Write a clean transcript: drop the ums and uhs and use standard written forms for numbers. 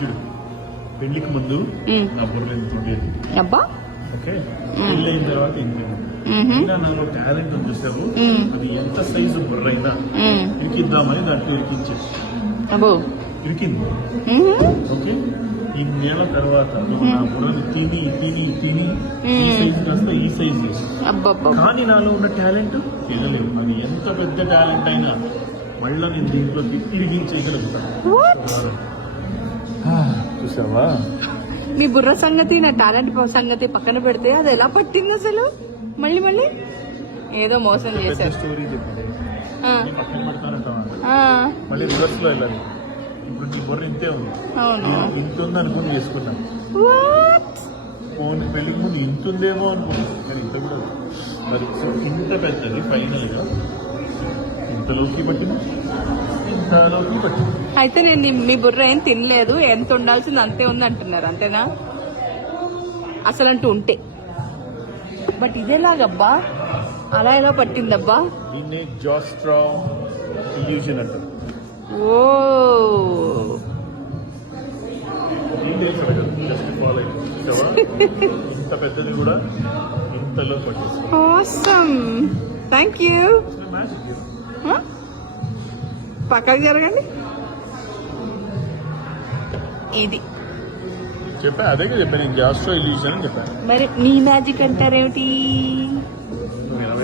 చూడు పెళ్లికి ముందు నా బుర్ర ఎంత ఉండేది. అబ్బా ఓకే పెళ్లి అయిన తర్వాత ఇంకా నాలో టాలెంట్ ఉంది చూసావు, అది ఎంత సైజు బుర్ర అయినా ఇరికిద్దామని దాంట్లో ఇరికించే ఇరికింది. ఓకే ఇన్నేళ్ల తర్వాత నా బుర్రని తిని తిని తిని ఈ సైజు కాస్త ఈ సైజు, కానీ నాలో ఉన్న టాలెంట్ తినలేవు. అది ఎంత పెద్ద టాలెంట్ అయినా మళ్ళీ నేను దీంట్లోకి ఇరిగించేయగలుగుతాను. చూసావా మీ బుర్ర సంగతి నా టాలెంట్ సంగతి పక్కన పెడితే అది ఎలా పట్టింది అసలు? మళ్ళీ మళ్ళీ ఏదో మోసం చేశారు. స్టోరీ చెప్పాడు పక్కన పెడతానంటావా, మళ్ళీ రివర్స్ లో వెళ్ళాలి. ఇప్పుడు నీ బుర్ర ఇంతే ఉంది, ఇంత ఉంది అనుకుని చేసుకున్నాను. ఫోన్ పెళ్లికి ముందు ఇంత ఉందేమో అనుకున్నాను, కానీ ఇంత కూడా మరి ఇంత పెద్దది ఫైనల్ గా ఇంతలోకి పట్టింది, ఇంతలోకి పట్టింది. అయితే నేను మీ బుర్ర ఏం తినలేదు, ఎంత ఉండాల్సింది అంతే ఉంది అంటున్నారు, అంతేనా? అసలు అంటూ ఉంటే బట్ ఇదేలాగబ్బా, అలా ఎలా పట్టిందబ్బా? దీన్ని జాస్ట్రామ్ ఇల్యూజన్ అంటారు. ఓ జస్ట్ ఫాలో ఇంత పెద్దది కూడా ఇంతలో పట్టేసి. Awesome, thank you. పక్కకు జరగండి. ఇది చెప్పా, అదే చెప్పా నేను జాస్ట్రో ఇల్యూజన్ అని చెప్పాను. మరి నీ మ్యాజిక్ అంటారేమిటి? నువ్వు 20